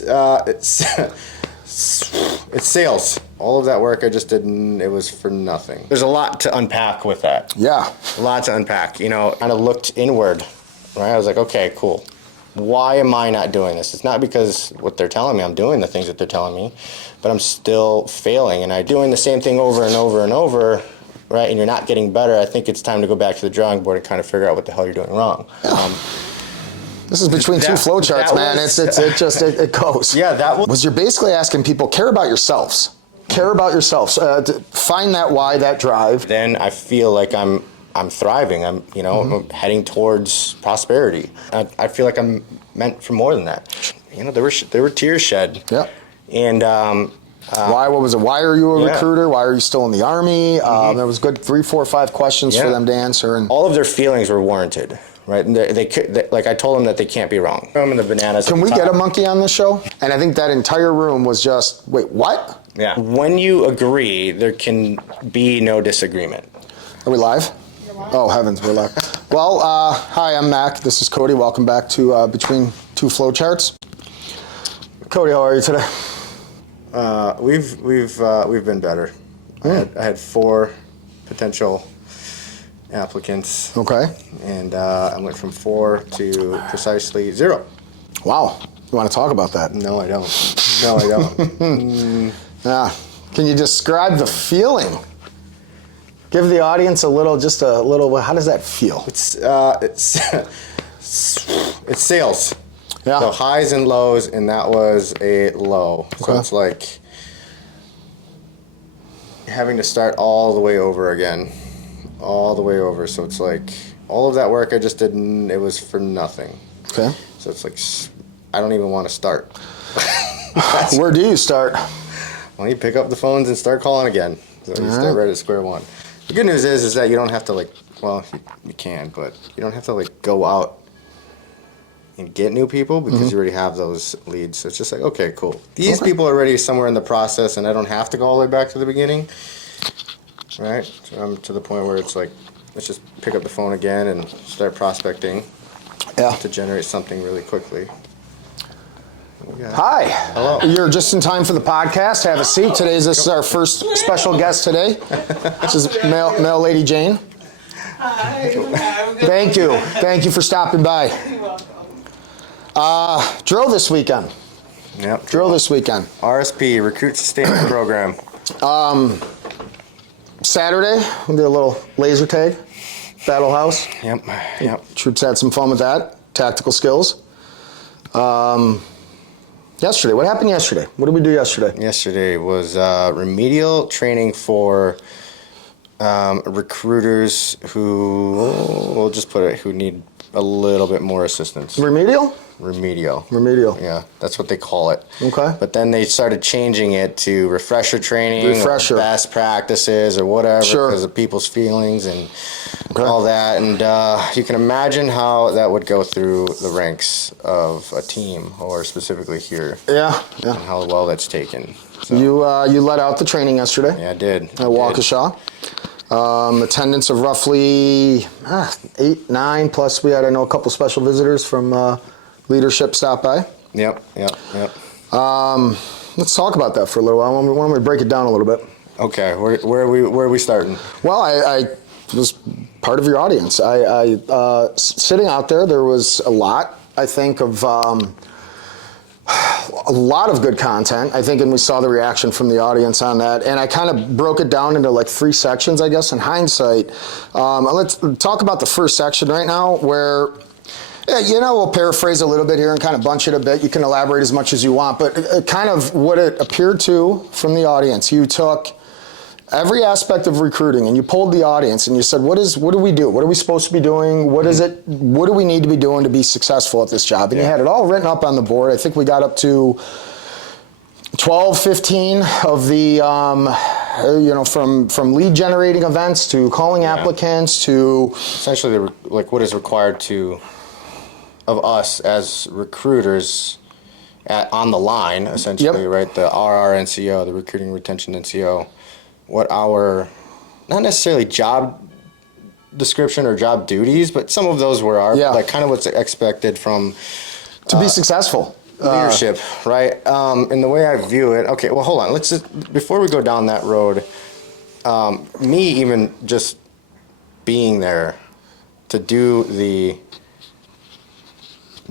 It's it's sales. All of that work I just did, it was for nothing. There's a lot to unpack with that. Yeah. A lot to unpack. You know, kind of looked inward, right? I was like, okay, cool. Why am I not doing this? It's not because what they're telling me, I'm doing the things that they're telling me, but I'm still failing. And I'm doing the same thing over and over and over, right? And you're not getting better. I think it's time to go back to the drawing board and kind of figure out what the hell you're doing wrong. This is between two flowcharts, man. It goes. Yeah, that was. You're basically asking people, care about yourselves. Care about yourselves. To find that why, that drive. Then I feel like I'm thriving. I'm I'm heading towards prosperity. I feel like I'm meant for more than that. You know, there were tears shed. Yeah. And why? What was it? Why are you a recruiter? Why are you still in the Army? There was good 3, 4, 5 questions for them to answer, and all of their feelings were warranted. Right, and they like I told them that they can't be wrong. I'm in the bananas. Can we get a monkey on this show? And I think that entire room was just, wait, what? Yeah. When you agree, there can be no disagreement. Are we live? Oh, heavens, we're live. Well, hi, I'm Mac. This is Cody. Welcome back to Between Two Flowcharts. Cody, how are you today? We've been better. I had 4 potential applicants. Okay. And I went from 4 to precisely 0. Wow. You want to talk about that? No, I don't. No, I don't. Yeah. Can you describe the feeling? Give the audience a little. How does that feel? It's sales. Yeah. So highs and lows, and that was a low. So Okay. it's like having to start all the way over again. All the way over. So it's like all of that work I just did, it was for nothing. Okay. So it's like I don't even want to start. Where do you start? Well, you pick up the phones and start calling again. So you start right at square one. The good news is that you don't have to you can, but you don't have to go out and get new people because you already have those leads. So it's just like, okay, cool. These people are already somewhere in the process, and I don't have to go all the way back to the beginning. Right, so I'm to the point where it's like, let's just pick up the phone again and start prospecting to generate something really quickly. Hi. Hello. You're just in time for the podcast. Have a seat. This is our first special guest today. This is male lady Jane. Hi. Thank you. Thank you for stopping by. You're welcome. Drill this weekend. Yep. Drill this weekend. RSP, Recruit Sustainment Program. Saturday, we did a little laser tag, Battle House. Yep. Troops had some fun with that. Tactical skills. Yesterday, what happened yesterday? What did we do yesterday? Yesterday was remedial training for recruiters who, who need a little bit more assistance. Remedial? Remedial. Yeah, that's what they call it. Okay. But then they started changing it to refresher training, or best practices, or whatever, because of people's feelings and all that. And you can imagine how that would go through the ranks of a team, or specifically here. Yeah. And how well that's taken. So, You let out the training yesterday. Yeah, I did. At Waukesha. Attendance of roughly 8, 9, plus we had, a couple special visitors from leadership stop by. Yep. Let's talk about that for a little while. Why don't we break it down a little bit? Okay, where are we starting? Well, I was part of your audience. Sitting out there was a lot, I think, of a lot of good content, I think, and we saw the reaction from the audience on that. And I kind of broke it down into 3 sections, I guess, in hindsight. Let's talk about the first section right now, where, we'll paraphrase a little bit here and kind of bunch it a bit. You can elaborate as much as you want, but kind of what it appeared to from the audience. You took every aspect of recruiting and you polled the audience and you said, what do we do? What are we supposed to be doing? What do we need to be doing to be successful at this job? And you had it all written up on the board. I think we got up to 12, 15 of the, from lead generating events to calling applicants to essentially what is required of us as recruiters on the line, essentially, right? The RR-NCO, the Recruiting Retention NCO, what our, not necessarily job description or job duties, but some of those were our, kind of what's expected from... to be successful. leadership, right? And the way I view it, okay, well, hold on. Let's just, before we go down that road, me even just being there to do the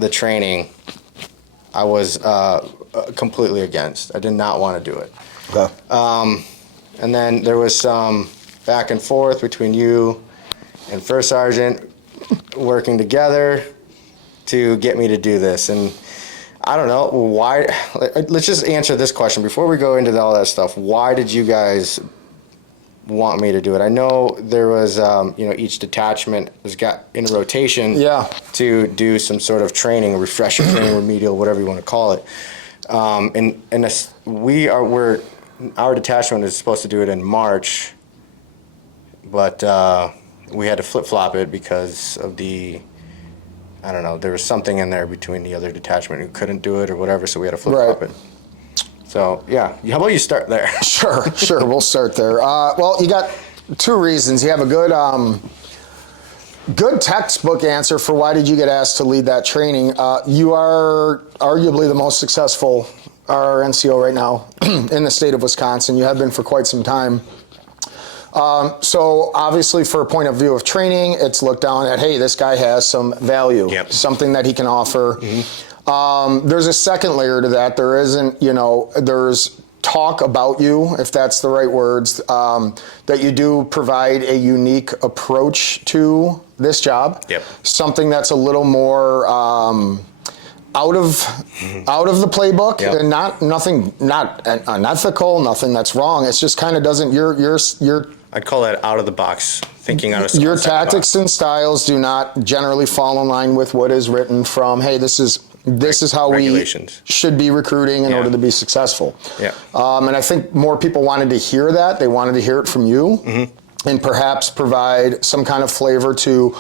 training, I was completely against. I did not want to do it. Okay. And then there was some back and forth between you and First Sergeant working together to get me to do this. And I don't know why. Let's just answer this question before we go into all that stuff. Why did you guys want me to do it? I know there was, each detachment has got in a rotation to do some sort of training, refresher training, remedial, whatever you want to call it. Our detachment is supposed to do it in March, but we had to flip-flop it because of I don't know, there was something in there between the other detachment who couldn't do it or whatever, so we had to flip-flop it. So, yeah, how about you start there? Sure, we'll start there. Well, you got two reasons. You have a good textbook answer for why did you get asked to lead that training. You are arguably the most successful RNCO right now in the state of Wisconsin. You have been for quite some time. So obviously for a point of view of training, it's looked down at, hey, this guy has some value, something that he can offer. Mm-hmm. There's a second layer to that. There isn't, there's talk about you, if that's the right words, that you do provide a unique approach to this job. Yep. Something that's a little more out of the playbook, and not unethical, nothing that's wrong. It's just kind of doesn't your I'd call that out of the box thinking. Your tactics and styles do not generally fall in line with what is written from, hey, this is how we should be recruiting in order to be successful. Yeah. And I think more people wanted to hear that. They wanted to hear it from you, and perhaps provide some kind of flavor to,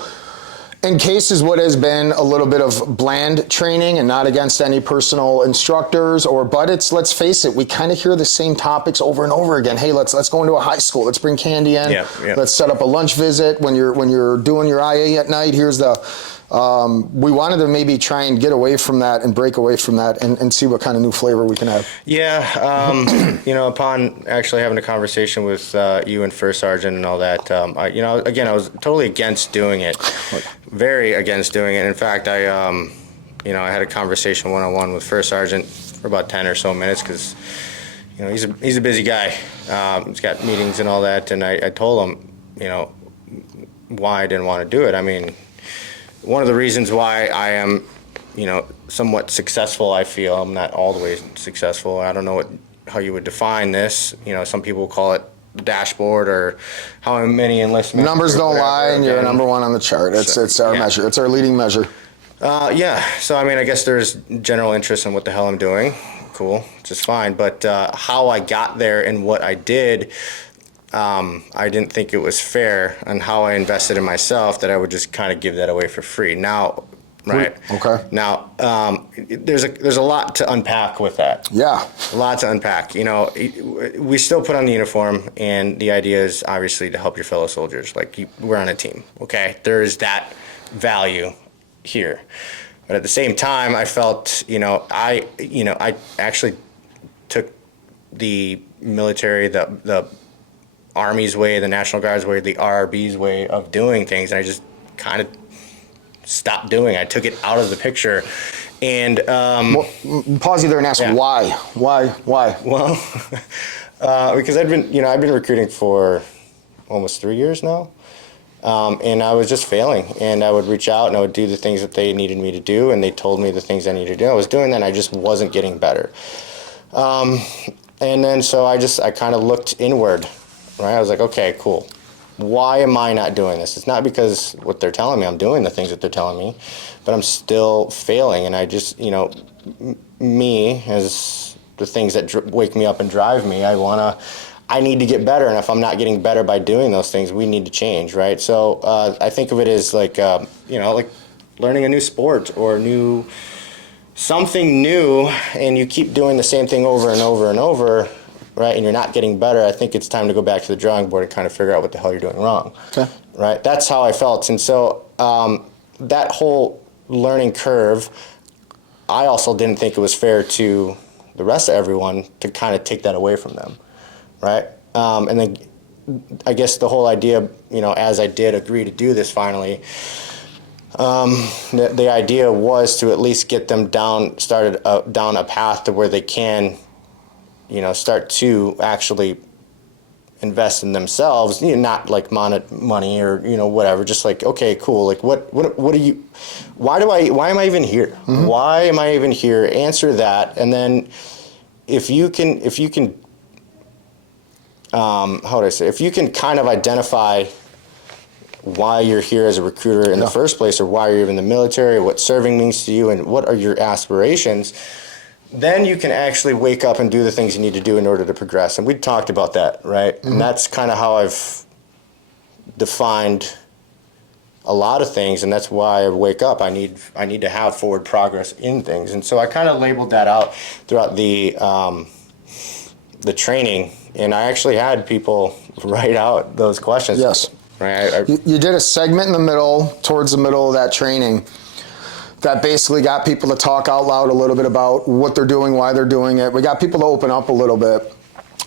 in cases what has been a little bit of bland training, and not against any personal instructors, but it's, let's face it, we kind of hear the same topics over and over again. Hey, let's go into a high school. Let's bring candy in. Let's set up a lunch visit when you're doing your IA at night. Here's the. We wanted to maybe try and get away from that and break away from that and see what kind of new flavor we can have. Yeah, upon actually having a conversation with you and First Sergeant and all that, I was totally against doing it, very against doing it. In fact, I had a conversation one-on-one with First Sergeant for about 10 or so minutes because, he's a busy guy. He's got meetings and all that, and I told him, why I didn't want to do it. I mean, one of the reasons why I am, somewhat successful, I feel, I'm not all the way successful. I don't know how you would define this. Some people call it the dashboard or how many enlistments. Numbers don't lie, and you're number one on the chart. It's our measure. It's our leading measure. So, I guess there's general interest in what the hell I'm doing. Cool, just fine. But how I got there and what I did, I didn't think it was fair on how I invested in myself that I would just kind of give that away for free. Now, right? Okay. Now, there's a lot to unpack with that. Yeah. A lot to unpack. We still put on the uniform, and the idea is obviously to help your fellow soldiers. We're on a team, okay? There is that value here. But at the same time, I felt, I actually took the military, the Army's way, the National Guard's way, the RRB's way of doing things, and I just kind of stopped doing it. I took it out of the picture, and pause you there and ask why? Well, because I've been recruiting for almost 3 years now, and I was just failing. And I would reach out and I would do the things that they needed me to do, and they told me the things I needed to do. I was doing that, and I just wasn't getting better. And then so I kind of looked inward. Right, I was like, okay, cool. Why am I not doing this? It's not because what they're telling me. I'm doing the things that they're telling me, but I'm still failing. And I just, me as the things that wake me up and drive me, I need to get better. And if I'm not getting better by doing those things, we need to change, right? So I think of it as like learning a new sport or something new, and you keep doing the same thing over and over and over. Right, and you're not getting better. I think it's time to go back to the drawing board and kind of figure out what the hell you're doing wrong. Okay. Right, that's how I felt, and so that whole learning curve, I also didn't think it was fair to the rest of everyone to kind of take that away from them, right? And then I guess the whole idea, as I did agree to do this finally, the idea was to at least get them down a path to where they can, start to actually invest in themselves, not like money or whatever, just like, okay, cool, like what do you, why am I even here? Mm-hmm. Why am I even here? Answer that. And then if you can how would I say, if you can kind of identify why you're here as a recruiter in the first place, or why you're even in the military, or what serving means to you, and what are your aspirations, then you can actually wake up and do the things you need to do in order to progress. And we talked about that, right? Mm-hmm. And that's kind of how I've defined a lot of things, and that's why I wake up. I need to have forward progress in things. And so I kind of labeled that out throughout the training, and I actually had people write out those questions. Yes. Right. You did a segment in the middle, towards the middle of that training, that basically got people to talk out loud a little bit about what they're doing, why they're doing it. We got people to open up a little bit.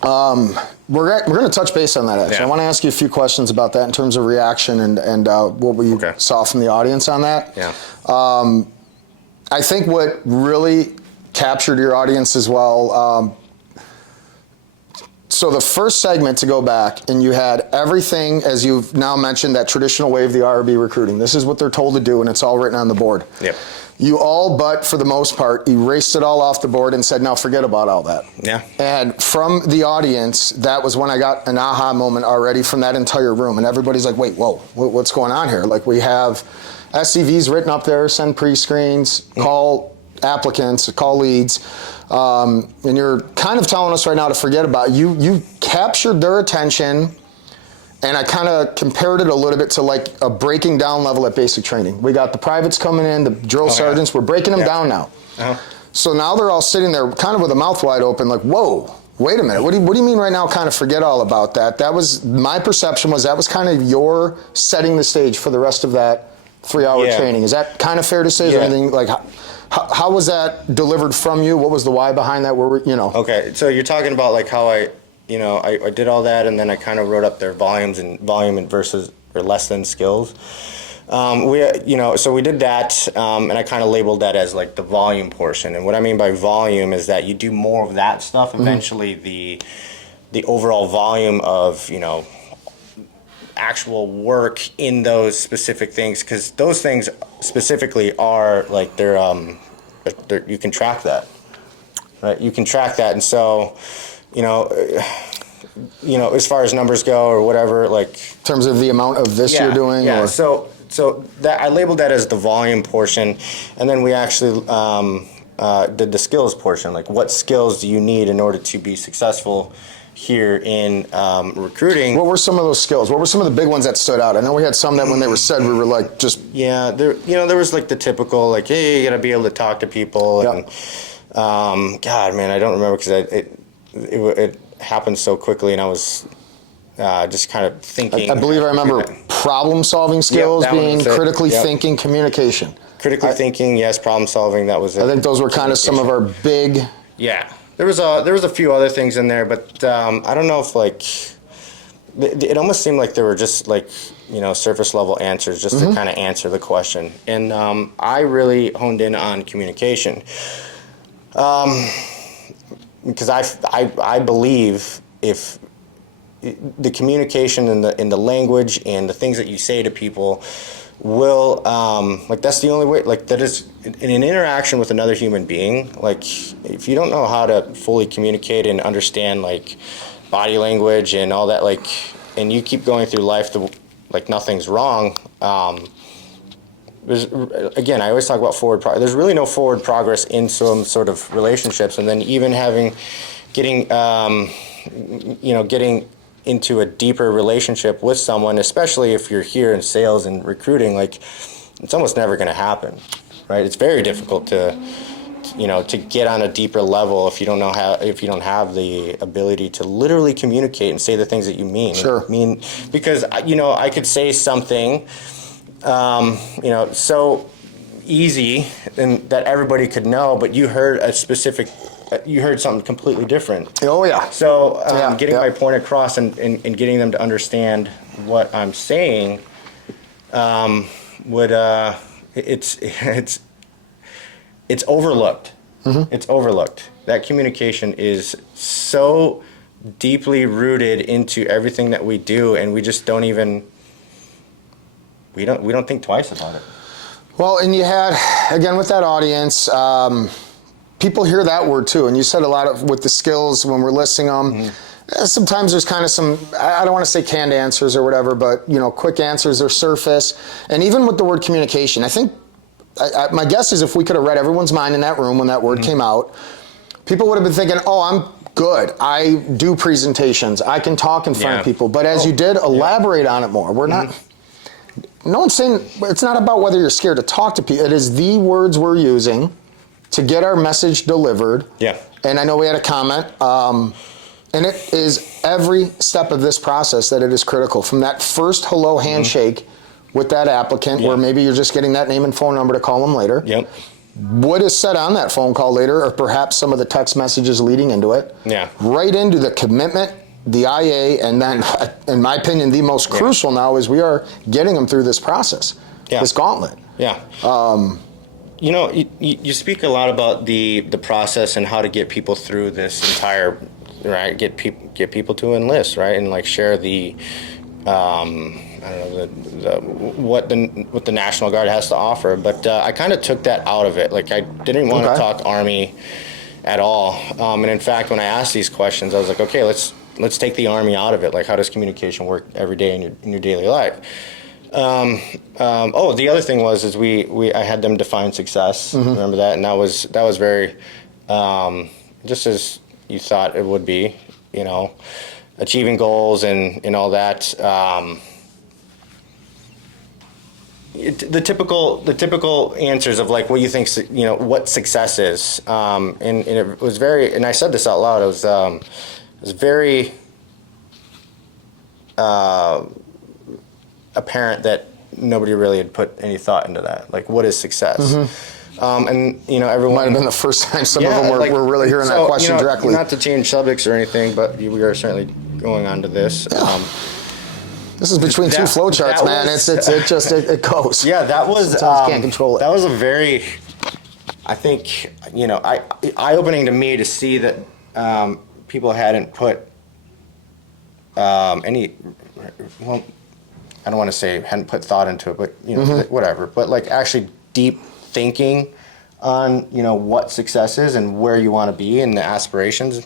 We're going to touch base on that, actually. Yeah. I want to ask you a few questions about that in terms of reaction and what we saw from the audience on that. Yeah. I think what really captured your audience as well, so the first segment, to go back, and you had everything, as you've now mentioned, that traditional way of the RRB recruiting. This is what they're told to do, and it's all written on the board. Yep. You all, but for the most part, erased it all off the board and said, now forget about all that. Yeah. And from the audience, that was when I got an aha moment already from that entire room. And everybody's like, wait, whoa, what's going on here? Like, we have SCVs written up there, send pre-screens, call applicants, call leads. And you're kind of telling us right now to forget about it. You captured their attention, and I kind of compared it a little bit to like a breaking down level at basic training. We got the privates coming in, the drill sergeants, we're breaking them down now. Uh-huh. So now they're all sitting there kind of with a mouth wide open like, whoa, wait a minute, what do you mean right now kind of forget all about that? That was, my perception was that was kind of your setting the stage for the rest of that 3-hour training. Is that kind of fair to say? Is there anything like... How was that delivered from you? What was the why behind that? Okay, so you're talking about like how I did all that, and then I kind of wrote up their volume and versus or less than skills. So we did that, and I kind of labeled that as like the volume portion. And what I mean by volume is that you do more of that stuff. Eventually, the overall volume of actual work in those specific things, because those things specifically are like they're you can track that, right? You can track that, and so as far as numbers go or whatever, like in terms of the amount of this you're doing. Yeah. So that I labeled that as the volume portion, and then we actually did the skills portion. Like, what skills do you need in order to be successful here in recruiting? What were some of those skills? What were some of the big ones that stood out? I know we had some that when they were said, we were like, just... Yeah, there was like the typical, like, hey, you got to be able to talk to people. Yep. And, God, man, I don't remember because it happened so quickly, and I was just kind of thinking. I believe I remember problem-solving skills, being critically thinking, communication. Critically thinking, yes, problem-solving, that was it. I think those were kind of some of our big... Yeah. There was a few other things in there, but I don't know if like it almost seemed like they were just like surface level answers just to kind of answer the question. And I really honed in on communication because I believe if the communication in the language and the things that you say to people will like that's the only way, like that is in an interaction with another human being. Like, if you don't know how to fully communicate and understand like body language and all that, like, and you keep going through life like nothing's wrong, there's, again, I always talk about there's really no forward progress in some sort of relationships. And then even getting into a deeper relationship with someone, especially if you're here in sales and recruiting, like, it's almost never going to happen, right? It's very difficult to get on a deeper level if you don't have the ability to literally communicate and say the things that you mean. Sure. Because I could say something, so easy and that everybody could know, but you heard you heard something completely different. Oh yeah. So getting yeah. my point across and getting them to understand what I'm saying would it's overlooked. Mm-hmm. It's overlooked. That communication is so deeply rooted into everything that we do, and we just don't even we don't think twice about it. Well, and you had, again, with that audience, people hear that word too, and you said a lot of with the skills when we're listing them. Mm-hmm. Sometimes there's kind of some, I don't want to say canned answers or whatever, but quick answers or surface. And even with the word communication, I think my guess is if we could have read everyone's mind in that room when that word mm-hmm. came out, people would have been thinking, "Oh, I'm good. I do presentations. I can talk in front of people." But as you did, elaborate on it more. We're mm-hmm. not. No one's saying it's not about whether you're scared to talk to people. It is the words we're using to get our message delivered. Yeah. And I know we had a comment, and it is every step of this process that it is critical. From that first hello handshake mm-hmm. with that applicant, where maybe you're just getting that name and phone number to call them later. Yep. What is said on that phone call later, or perhaps some of the text messages leading into it. Yeah. Right into the commitment, the IA, and then, in my opinion, the most crucial now is we are getting them through this process, this gauntlet. Yeah. You speak a lot about the process and how to get people through this entire, right? Get people to enlist, right, and like share the, I don't know, what the National Guard has to offer. But I kind of took that out of it. Like I didn't want to talk Army at all. And in fact, when I asked these questions, I was like, okay, let's take the Army out of it. Like, how does communication work every day in your daily life? The other thing was I had them define success. Mm-hmm. Remember that, and that was very just as you thought it would be. Achieving goals and all that. The typical answers of like what you think what success is, and it was very, and I said this out loud. It was very apparent that nobody really had put any thought into that. Like, what is success? Mm-hmm. And everyone might have been the first time some of them were really hearing that question directly. Not to change subjects or anything, but we are certainly going on to this. Yeah. This is between two flow charts, man. It goes. Yeah, that was. Sometimes can't control it. That was a very, I think, eye-opening to me to see that people hadn't put any. Well, I don't want to say hadn't put thought into it, but mm-hmm. whatever. But like actually deep thinking on what success is and where you want to be and the aspirations.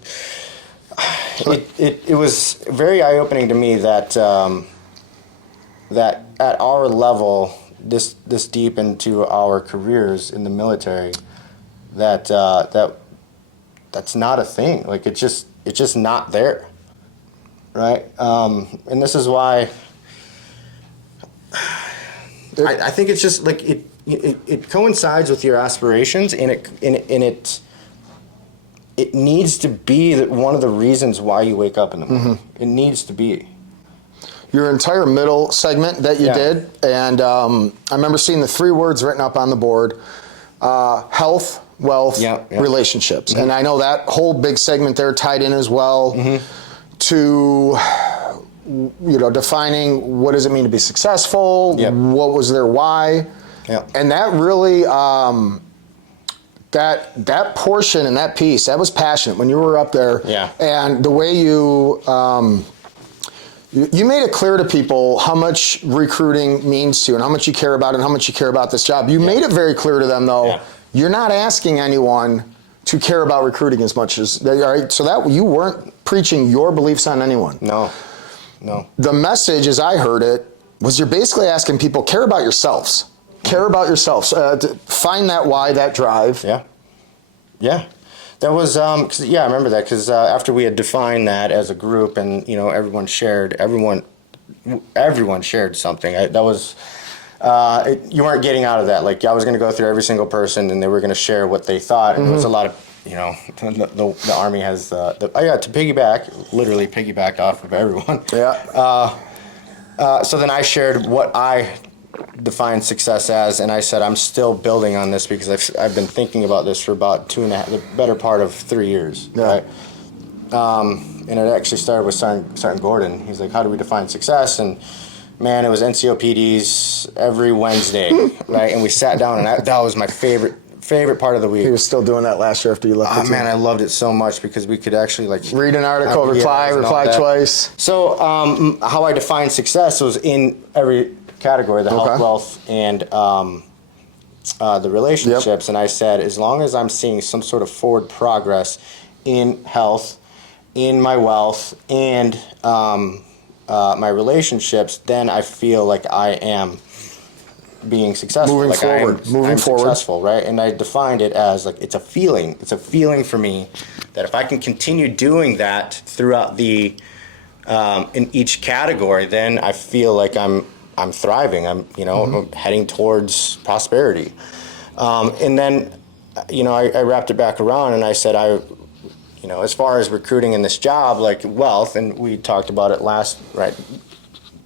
It was very eye-opening to me that that at our level, this deep into our careers in the military, that's not a thing. Like it's just not there, right? And this is why I think it's just like it coincides with your aspirations, and it needs to be one of the reasons why you wake up in the morning. Mm-hmm. It needs to be. Your entire middle segment that you did, and I remember seeing the 3 words written up on the board: health, wealth, relationships. Mm-hmm. And I know that whole big segment there tied in as well mm-hmm. to defining what does it mean to be successful, what was their why, and that really that portion and that piece, that was passionate when you were up there, and the way you made it clear to people how much recruiting means to you and how much you care about it and how much you care about this job. You made it very clear to them, though, you're not asking anyone to care about recruiting as much as they are. So that you weren't preaching your beliefs on anyone. No. The message, as I heard it, was you're basically asking people, care about yourselves. Care about yourselves. Find that why, that drive. Yeah. That was, I remember that, because after we had defined that as a group and, everyone shared something. That was, you weren't getting out of that. Like, I was going to go through every single person and they were going to share what they thought. And mm-hmm. There was a lot of, the Army has, to literally piggyback off of everyone. Yeah. So then I shared what I define success as, and I said I'm still building on this because I've been thinking about this for about the better part of 3 years. Yeah. Right? And it actually started with Sergeant Gordon. He's like, how do we define success? And man, it was NCOPDs every Wednesday, right? And we sat down, and that was my favorite part of the week. He was still doing that last year after you left the Oh team. man, I loved it so much because we could actually like Read an article, reply twice. So how I define success was in every category: the health, Okay. wealth, and the relationships. And I said, as long as I'm seeing some sort of forward progress in health, in my wealth, and my relationships, then I feel like I am being successful. Moving like forward. I'm forward. successful, right? And I defined it as like it's a feeling. It's a feeling for me that if I can continue doing that throughout the in each category, then I feel like I'm thriving. I'm heading towards prosperity. And then I wrapped it back around and I said as far as recruiting in this job, like wealth, and we talked about it last, right?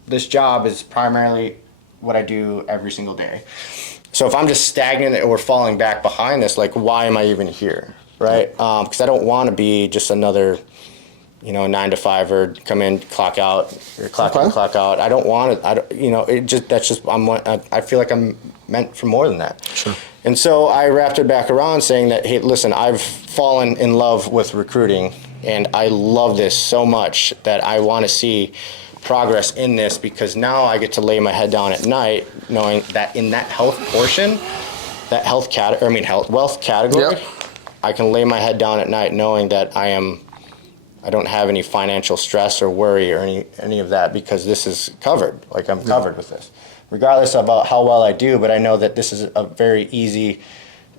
This job is primarily what I do every single day. So if I'm just stagnant or falling back behind this, like, why am I even here, right? Because I don't want to be just another, 9 to 5 or come in, clock out, or clock in, clock out. I don't want it. I feel like I'm meant for more than that. Sure. And so I wrapped it back around saying that, hey, listen, I've fallen in love with recruiting, and I love this so much that I want to see progress in this, because now I get to lay my head down at night knowing that in that health portion, that wealth category, Yep. I can lay my head down at night knowing that I don't have any financial stress or worry or any of that, because this is covered. Like, I'm covered with this, regardless about how well I do. But I know that this is a very easy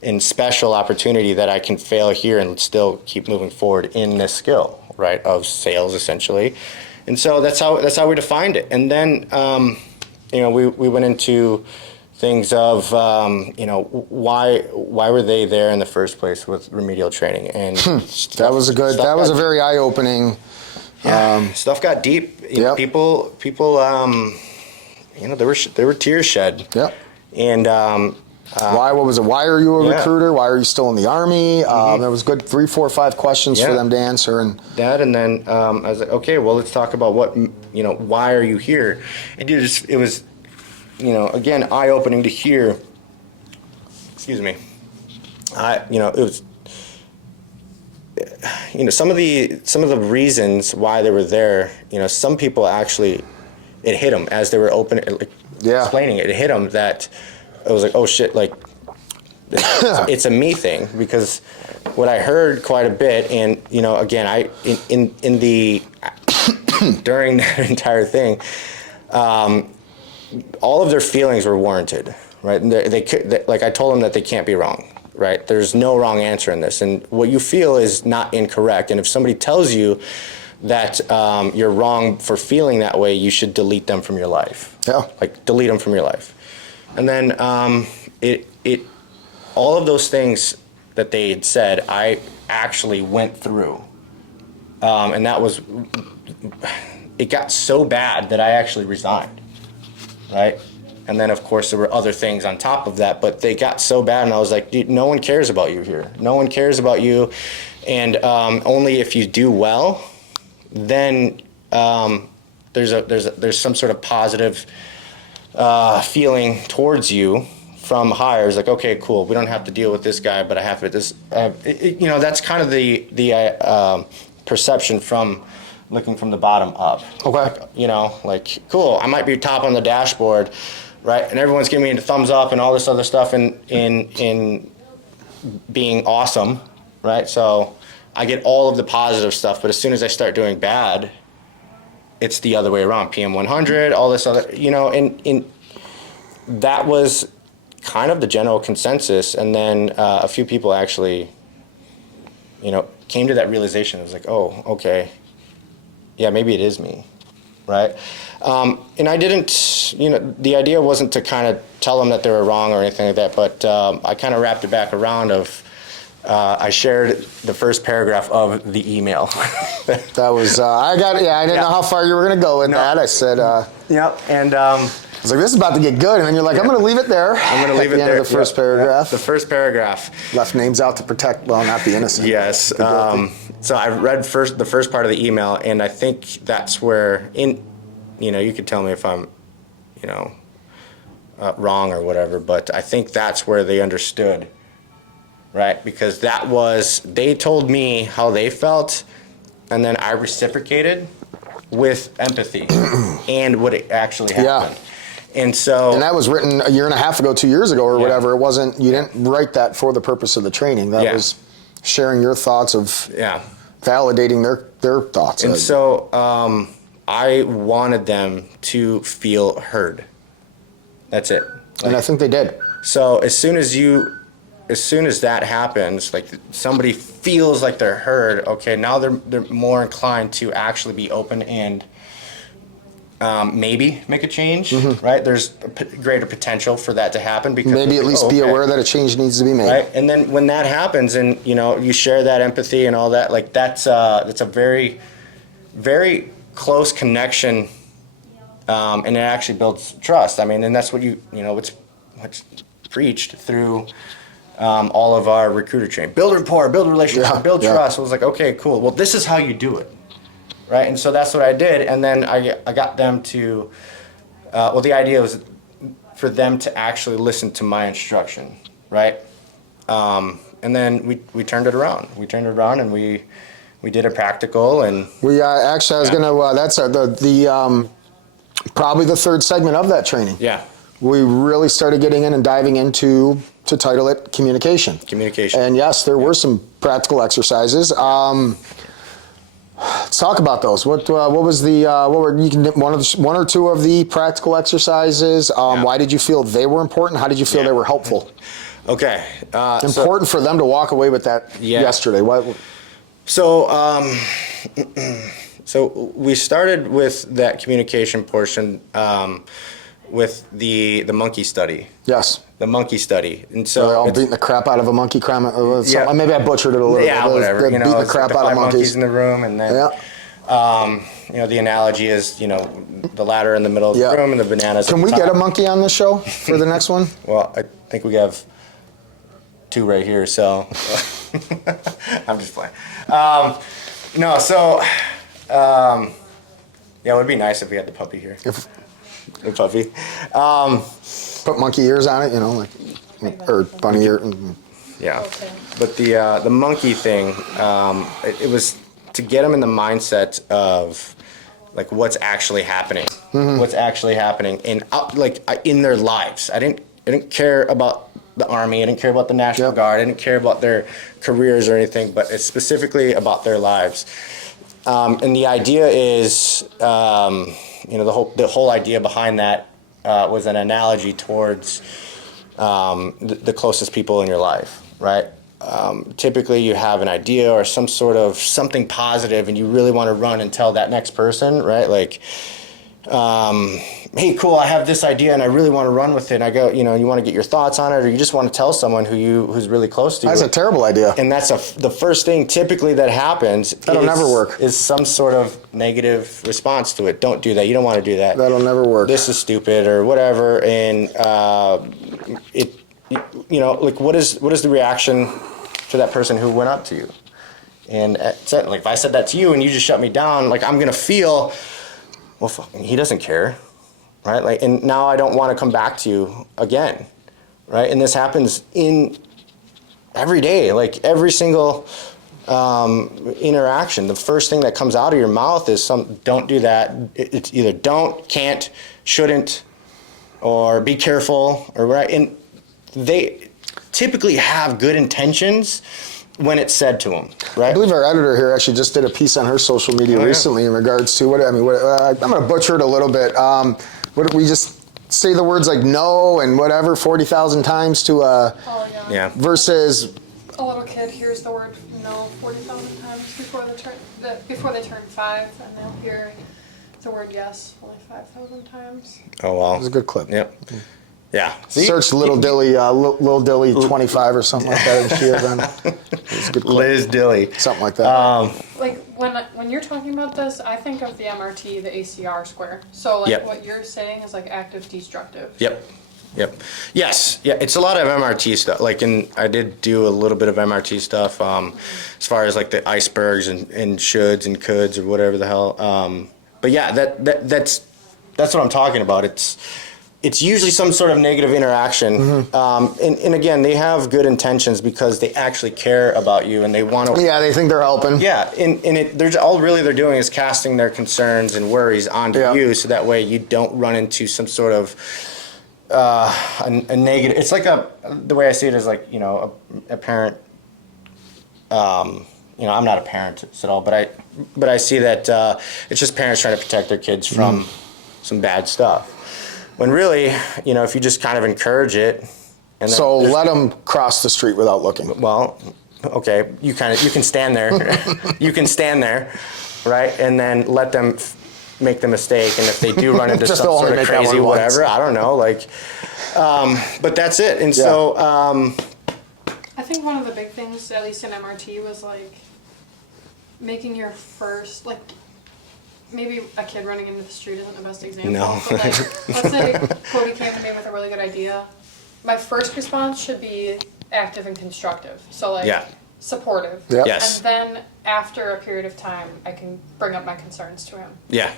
and special opportunity that I can fail here and still keep moving forward in this skill, right, of sales essentially. And so that's how we defined it. And then we went into things of why were they there in the first place with remedial training, and That was a very eye-opening. Stuff got deep. Yep. People there were tears shed. Yep. And Why? What was it? Why are you a recruiter? Why are you still in the Army? There was good 3, 4, 5 questions for them to answer, and then I was like, okay, well, let's talk about why are you here? And it was again, eye-opening to hear. Excuse me. It was some of the reasons why they were there. Some people actually, it hit them as they were explaining it. It hit them that. I was like, oh shit, like, it's a me thing, because what I heard quite a bit, and, again, in the, during that entire thing, all of their feelings were warranted, right? And like I told them that they can't be wrong, right? There's no wrong answer in this, and what you feel is not incorrect. And if somebody tells you that you're wrong for feeling that way, you should delete them from your life. Yeah. Like, delete them from your life. And then all of those things that they had said, I actually went through. And it got so bad that I actually resigned, right? And then, of course, there were other things on top of that, but they got so bad, and I was like, dude, no one cares about you here. No one cares about you, and only if you do well, then there's some sort of positive feeling towards you from hires. Like, okay, cool, we don't have to deal with this guy, but I have to that's kind of the perception from looking from the bottom up. Okay. Like, cool, I might be top on the dashboard, right? And everyone's giving me a thumbs up and all this other stuff in being awesome, right? So I get all of the positive stuff, but as soon as I start doing bad, it's the other way around. PM 100, all this other, and that was kind of the general consensus. And then a few people actually, came to that realization. It was like, oh, okay, yeah, maybe it is me, right? And I didn't, the idea wasn't to kind of tell them that they were wrong or anything like that, but I kind of wrapped it back around of, I shared the first paragraph of the email. That was, I didn't know how far you were going to go with that. I said, Yep, and was like, this is about to get good, and then you're like, I'm going to leave it there. I'm going to leave it At the end there. of the first paragraph. The first paragraph. Left names out to protect, well, not the innocent. Yes. So I read the first part of the email, and I think that's where, you could tell me if I'm, wrong or whatever, but I think that's where they understood, right? Because they told me how they felt, and then I reciprocated with empathy and what actually happened. And so, and that was written a year and a half ago, 2 years ago, or whatever. It wasn't. You didn't write that for the purpose of the training. That was sharing your thoughts of validating their thoughts. And so, I wanted them to feel heard. That's it. And I think they did. So as soon as that happens, like somebody feels like they're heard, okay, now they're more inclined to actually be open and maybe make a change, right? There's greater potential for that to happen because maybe at least be aware that a change needs to be made. Right, and then when that happens, and you share that empathy and all that, like that's a very, very close connection, and it actually builds trust. I mean, and that's what what's preached through all of our recruiter training. Build rapport, build relationship, build trust. I was like, okay, cool. Well, this is how you do it. Right, and so that's what I did, and then I got them to. The idea was for them to actually listen to my instruction, right? And then we turned it around. We turned it around, and we did a practical, and we actually I was gonna. That's the probably the third segment of that training. Yeah, we really started getting in and diving into to title it communication. Communication. And yes, there were some practical exercises. Let's talk about those. What was the what were you can one or two of the practical exercises? Why did you feel they were important? How did you feel they were helpful? Okay. Important for them to walk away with that yesterday. What? So we started with that communication portion with the monkey study. Yes. The monkey study, and so they're all beating the crap out of a monkey. Maybe I butchered it a little bit. Yeah, whatever. They're beating the crap out of monkeys in the room, and then the analogy is the ladder in the middle of the room and the bananas. Can we get a monkey on the show for the next one? Well, I think we have two right here, so I'm just playing. It would be nice if we had the puppy here. The puppy. Put monkey ears on it, or bunny ear. Yeah, but the monkey thing, it was to get them in the mindset of like what's actually happening, what's actually happening in their lives. I didn't care about the Army, I didn't care about the National Guard, I didn't care about their careers or anything, but it's specifically about their lives. And the idea is, the whole idea behind that was an analogy towards the closest people in your life, right? Typically you have an idea or some sort of something positive and you really want to run and tell that next person, right? Like, hey, cool, I have this idea and I really want to run with it. And I go, you want to get your thoughts on it, or you just want to tell someone who's really close to you. That's a terrible idea. And that's the first thing typically that happens. That'll never work. Is some sort of negative response to it. Don't do that. You don't want to do that. That'll never work. This is stupid or whatever. And what is the reaction to that person who went up to you? And if I said that to you and you just shut me down, like I'm gonna feel, well, he doesn't care, right? Like, and now I don't want to come back to you again, right? And this happens in every day, like every single interaction. The first thing that comes out of your mouth is don't do that. It's either don't, can't, shouldn't, or be careful, or right. And they typically have good intentions when it's said to them, right? I believe our editor here actually just did a piece on her social media recently in regards to I'm going to butcher it a little bit. What did we just say the words like no and whatever 40,000 times to versus a little kid hears the word no 40,000 times before they turn 5, and they'll hear the word yes only 5,000 times. Oh wow, it was a good clip. Yep. Yeah. See? Search Little Dilly, Little Dilly 25 or something like that. And she had been. It's a good clip. Liz Dilly. Something like that. Like when you're talking about this, I think of the MRT, the ACR square. So like Yep. what you're saying is like active destructive. Yep. Yes. Yeah. It's a lot of MRT stuff. Like, I did do a little bit of MRT stuff, as far as like the icebergs and shoulds and coulds or whatever the hell. But yeah, that's what I'm talking about. It's usually some sort of negative interaction. Mm-hmm. And again, they have good intentions because they actually care about you and they want to. Yeah, they think they're helping. Yeah, and they're doing is casting their concerns and worries onto you, so that way you don't run into some sort of a negative. It's like the way I see it is like, a parent. I'm not a parent at all, but I see that it's just parents trying to protect their kids from some bad stuff. When really, if you just kind of encourage it, and So let them cross the street without looking. well, okay, you can stand there, you can stand there, right, and then let them make the mistake, and if they do run into Just some only sort of make that crazy one once. whatever, I don't know, like, but that's it, and so. I think one of the big things, at least in MRT, was like making your first, like, maybe a kid running into the street isn't the best example. No. But like, let's say Cody came to me with a really good idea. My first response should be active and constructive. So like supportive. Yep. Yes. And then after a period of time, I can bring up my concerns to him. Yeah.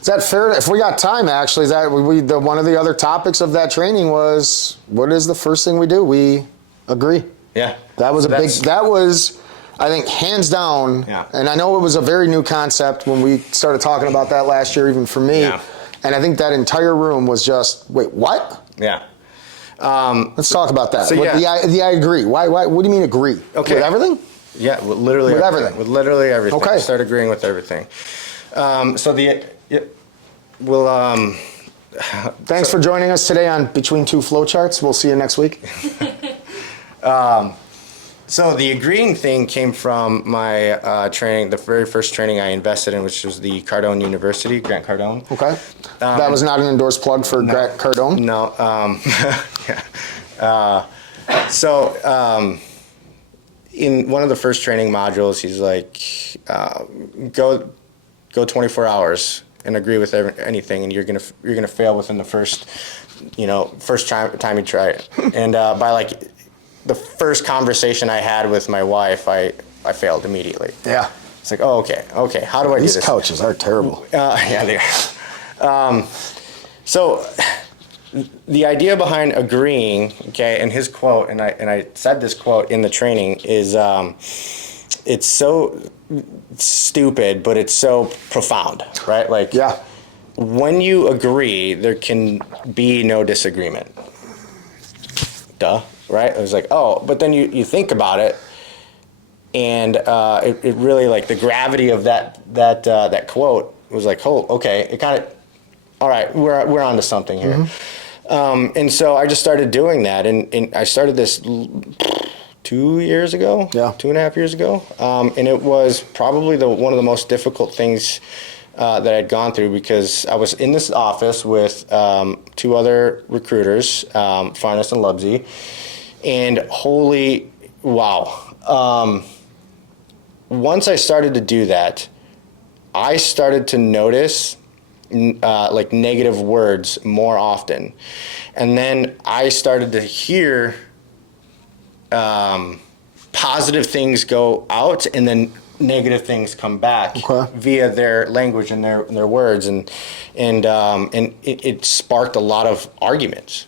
Is that fair? If we got time, actually, is that one of the other topics of that training was, what is the first thing we do? We agree. Yeah. That was that was, I think, hands down. Yeah. And I know it was a very new concept when we started talking about that last year, even for me. Yeah. And I think that entire room was just, wait, what? Yeah. Let's talk about that. So, I agree. Why? What do you mean agree? Okay. With everything? Yeah, with literally With everything. everything. With literally everything. Okay. Start agreeing with everything. Thanks for joining us today on Between Two Flowcharts. We'll see you next week. So the agreeing thing came from my training, the very first training I invested in, which was the Cardone University, Grant Cardone. Okay. That was not an endorsed plug for Grant Cardone? No. In one of the first training modules, he's like, go 24 hours and agree with anything, and you're gonna fail within the first time you try it. And by like the first conversation I had with my wife, I failed immediately. Yeah. It's like, oh, okay. How do I do this? These coaches are terrible. Yeah, they are. So the idea behind agreeing, okay, and his quote, and I said this quote in the training, is it's so stupid, but it's so profound, right? Like, Yeah. when you agree, there can be no disagreement. Duh, right? It was like, oh, but then you think about it, and it really, like, the gravity of that quote was like, oh, okay, it kind of, all right, we're onto something here. Mm-hmm. And so I just started doing that, and I started this 2 years ago, 2.5 years ago, and it was probably one of the most difficult things that I'd gone through, because I was in this office with two other recruiters, Farnes and Lubsey, and holy wow. Once I started to do that, I started to notice like negative words more often. And then I started to hear positive things go out, and then negative things come back via their language and their words, and it sparked a lot of arguments.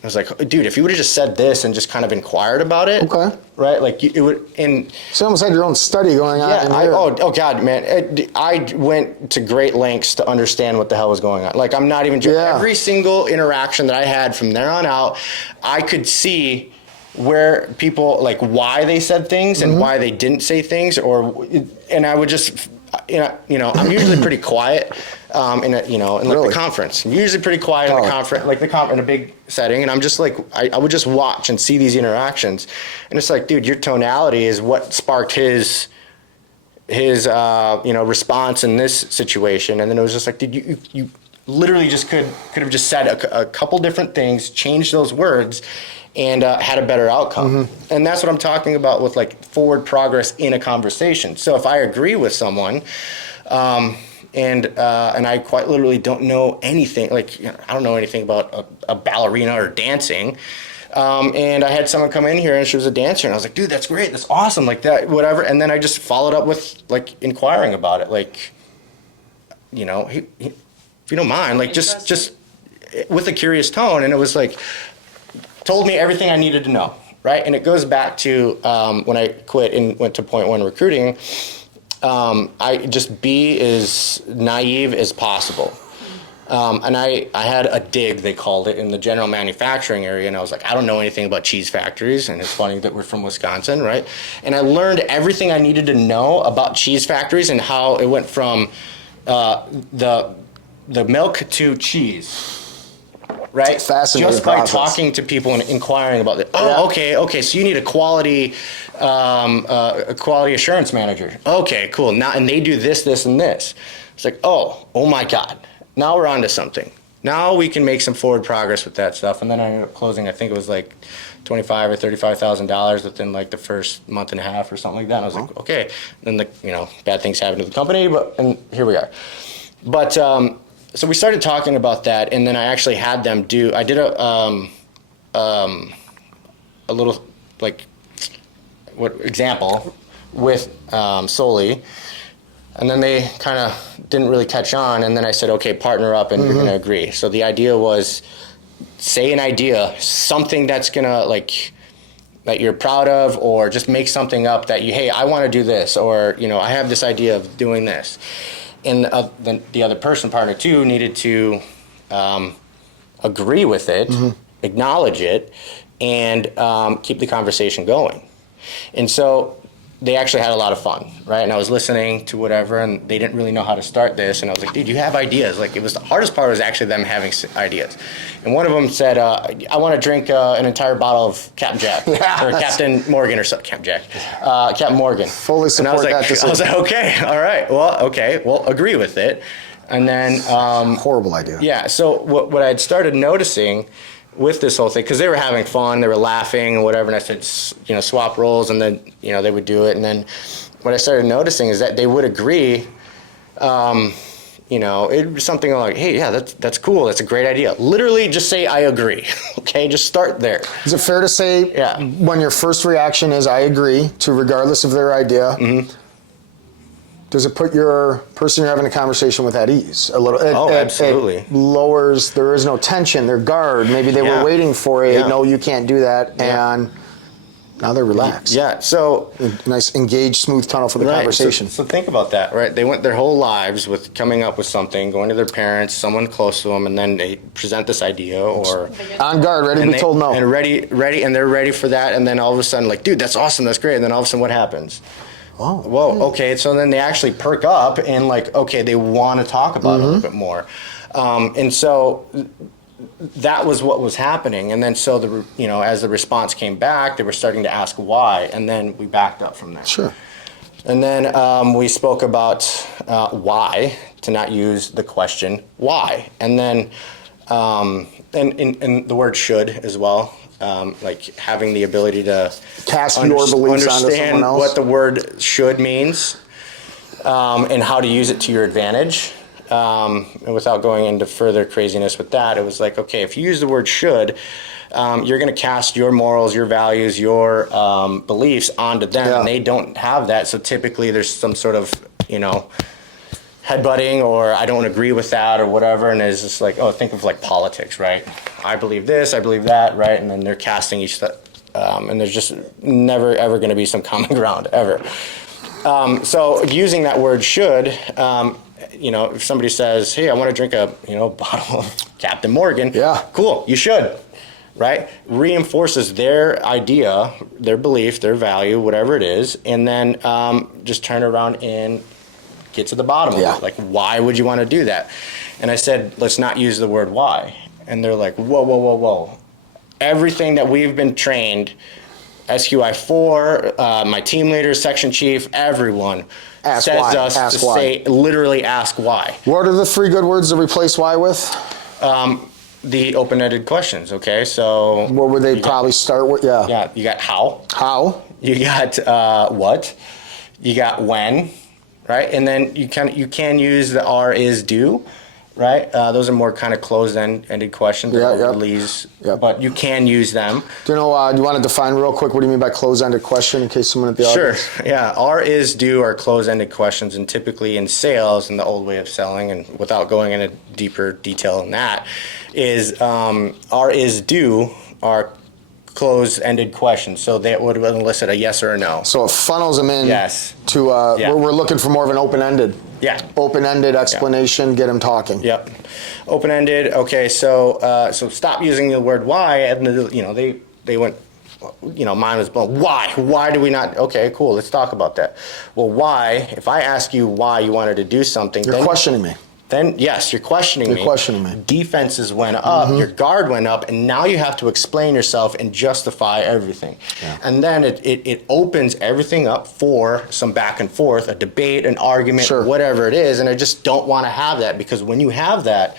I was like, dude, if you would have just said this and just kind of inquired about it, right? Like, it would. And so you almost had your own study going on. Yeah. Oh God, man! I went to great lengths to understand what the hell was going on. Like, I'm not even joking. Yeah. Every single interaction that I had from there on out, I could see where people, like, why they said things and why they didn't say things, and I would just, I'm usually pretty quiet. In the conference, I'm usually pretty quiet in the conference, in a big setting, and I'm just like, I would just watch and see these interactions, and it's like, dude, your tonality is what sparked his response in this situation, and then it was just like, dude, literally just could have just said a couple different things, changed those words, and had a better outcome. And that's what I'm talking about with like forward progress in a conversation. So if I agree with someone, and I quite literally don't know anything, like, I don't know anything about a ballerina or dancing. And I had someone come in here and she was a dancer and I was like, dude, that's great. That's awesome. Like that, whatever. And then I just followed up with like inquiring about it. Like, if you don't mind, like just with a curious tone. And it was like, told me everything I needed to know. Right. And it goes back to, when I quit and went to Point One recruiting, I just be as naive as possible. And I had a dig, they called it, in the general manufacturing area, and I was like, I don't know anything about cheese factories, and it's funny that we're from Wisconsin, right? And I learned everything I needed to know about cheese factories and how it went from the milk to cheese, right? Fascinating Just by process. talking to people and inquiring about it. Oh, okay, so you need a quality assurance manager. Okay, cool. Now, and they do this, and this. It's like, oh my God. Now we're on to something. Now we can make some forward progress with that stuff. And then I ended up closing, I think it was like $25,000 or $35,000 within like the first month and a half or something like that. And I was like, okay. Then bad things happen to the company, and here we are. But so we started talking about that, and then I actually had them I did a little like example with Soli. And then they kind of didn't really catch on, and then I said, okay, partner up and you're going to agree. So the idea was, say an idea, something that's going to, like, that you're proud of, or just make something up that hey, I want to do this, or, I have this idea of doing this. And then the other person, partner two, needed to agree with it, acknowledge it, and keep the conversation going. And so they actually had a lot of fun, right? And I was listening to whatever, and they didn't really know how to start this. And I was like, dude, you have ideas. Like, it was the hardest part was actually them having ideas. And one of them said, I want to drink an entire bottle of Captain Jack, or Captain Morgan, or something. Captain Morgan. Fully support that decision. I was like, okay, all right, well, agree with it. And then horrible idea. Yeah. So what I'd started noticing with this whole thing, because they were having fun, they were laughing and whatever, and I said, swap roles, and then, they would do it. And then what I started noticing is that they would agree, it was something like, hey, yeah, that's cool, that's a great idea. Literally just say, I agree, okay? Just start there. Is it fair to say, when your first reaction is, I agree, to regardless of their idea, does it put your person you're having a conversation with at ease a little? Absolutely. It lowers, there is no tension, their guard. Maybe they were waiting for no, you can't do that, and now they're relaxed. Yeah, so... A nice, engaged, smooth tunnel for the conversation. So think about that, right? They went their whole lives with coming up with something, going to their parents, someone close to them, and then they present this idea, or... On guard, ready to be told no. And ready, and they're ready for that, and then all of a sudden, like, dude, that's awesome, that's great, and then all of a sudden, what happens? Oh. Whoa, okay, so then they actually perk up and like, okay, they want to talk about it a little bit more. And so that was what was happening. And then so, as the response came back, they were starting to ask why, and then we backed up from there. Sure. And then we spoke about why, to not use the question why. And then, and the word should as well. Like having the ability to cast your beliefs onto someone else. What the word should means, and how to use it to your advantage. And without going into further craziness with that, it was like, okay, if you use the word should, you're going to cast your morals, your values, your beliefs onto them, and they don't have that. So typically there's some sort of, headbutting, or I don't agree with that, or whatever, and it's just like, think of like politics, right? I believe this, I believe that, right? And then they're casting each, and there's just never ever going to be some common ground ever. So using that word should, if somebody says, hey, I want to drink a bottle of Captain Morgan, cool, you should, right? Reinforces their idea, their belief, their value, whatever it is, and then just turn around and get to the bottom of it. Like, why would you want to do that? And I said, let's not use the word why. And they're like, whoa. Everything that we've been trained SQI4, my team leader, section chief, everyone Ask says why. us Ask to why. say, literally ask why. What are the 3 good words to replace why with? The open-ended questions, okay? So What would they probably start with? Yeah. yeah, you got how, How? you got what, you got when, right? And then you can use the are, is, do, right? Those are more kind of closed-ended questions. Yeah, that yeah. release, Yeah. but you can use them. Do you know? Do you want to define real quick? What do you mean by closed-ended question, in case someone at the Sure. audience? Yeah. Are, is, do are closed-ended questions, and typically in sales, in the old way of selling, and without going into deeper detail in that, is are, is, do are closed-ended questions. So that would elicit a yes or a no. So it funnels them in. Yes. To Yeah. we're looking for more of an open-ended. Yeah. Open-ended explanation. Get them talking. Yep. Open-ended. Okay. So stop using the word why, and they went. Mine was blown. Why? Why do we not? Okay, cool. Let's talk about that. Well, why? If I ask you why you wanted to do something, You're questioning me. Then yes, you're questioning me. You're questioning me. Defenses went up, your guard went up, and now you have to explain yourself and justify everything. Yeah. And then it opens everything up for some back and forth, a debate, an argument, Sure. whatever it is. And I just don't want to have that, because when you have that,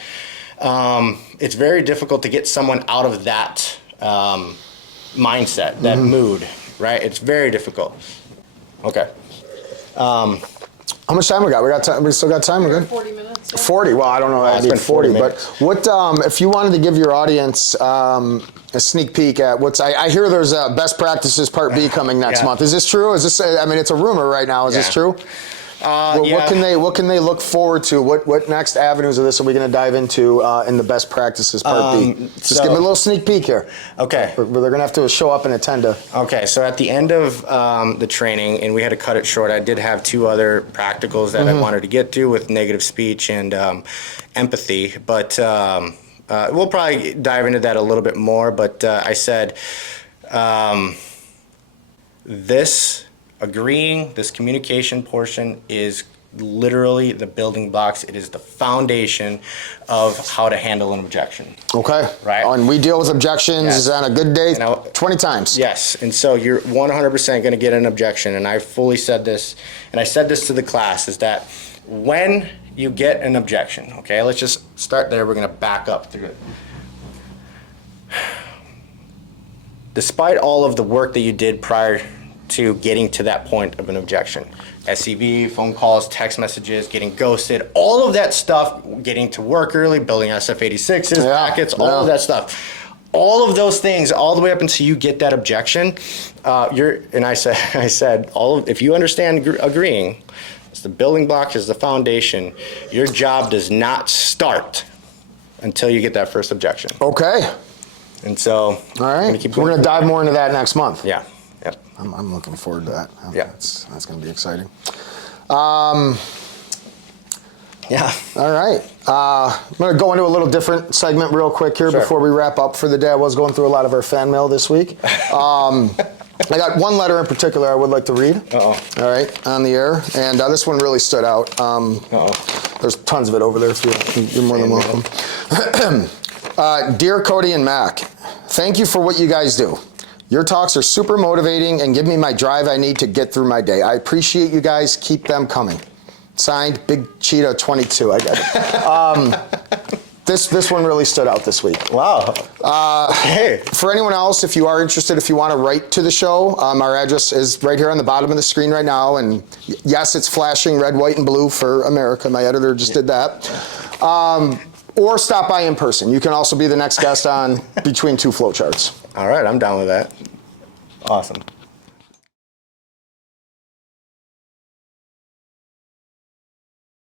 it's very difficult to get someone out of that mindset, that mood, right? It's very difficult. Okay. How much time we got? We got time. We still got time. We're good. 40 minutes. Yeah. 40. Well, I don't know. I it's need been 40. 40 But minutes. what if you wanted to give your audience a sneak peek at what's? I hear there's a best practices part B coming next Yeah. month. Is this true? Is this? I mean, it's a rumor right now. Is this Yeah. true? What can they look forward to? What next avenues of this are we going to dive into in the best practices part B? Just so- give me a little sneak peek here. Okay. They're going to have to show up and attend to. Okay, so at the end of the training, and we had to cut it short, I did have 2 other practicals that I wanted to get to with negative speech and empathy, but we'll probably dive into that a little bit more. But I said this communication portion is literally the building blocks. It is the foundation of how to handle an objection. Okay. Right. And we deal with objections Yes. on a good day And 20 times. Yes, and so you're 100% going to get an objection, and I fully said this, and I said this to the class, is that when you get an objection, okay, let's just start there, we're going to back up through it. Despite all of the work that you did prior to getting to that point of an objection, SCV, phone calls, text messages, getting ghosted, all of that stuff, getting to work early, building SF86s, packets, all of that stuff. All of those things, all the way up until you get that objection, I said, if you understand agreeing, it's the building block, is the foundation. Your job does not start until you get that first objection. Okay. And so, All right. we're We're going to dive more into that next month. Yeah. Yep. I'm looking forward to that. Yeah. That's going to be exciting. Yeah. All right. I'm going to go into a little different segment real quick here Sure. before we wrap up for the day. I was going through a lot of our fan mail this week. I got one letter in particular I would like to read. Uh-oh. All right, on the air. And this one really stood out. Uh-oh. There's tons of it over there. You're more than welcome. Dear Cody and Mac, thank you for what you guys do. Your talks are super motivating and give me my drive I need to get through my day. I appreciate you guys. Keep them coming. Signed, Big Cheetah 22. I got it. This one really stood out this week. Wow. Hey. For anyone else, if you are interested, if you want to write to the show, our address is right here on the bottom of the screen right now. And yes, it's flashing red, white, and blue for America. My editor just did that. Or stop by in person. You can also be the next guest on Between Two Flowcharts. All right, I'm down with that. Awesome.